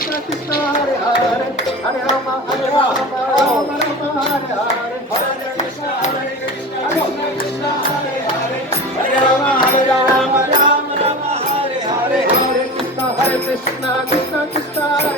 Krishna Hare Hare Hare Rama Rama Hare Hare Hare Krishna Krishna Krishna Hare Hare Hare Rama Rama Rama Hare Hare Hare Krishna Krishna Krishna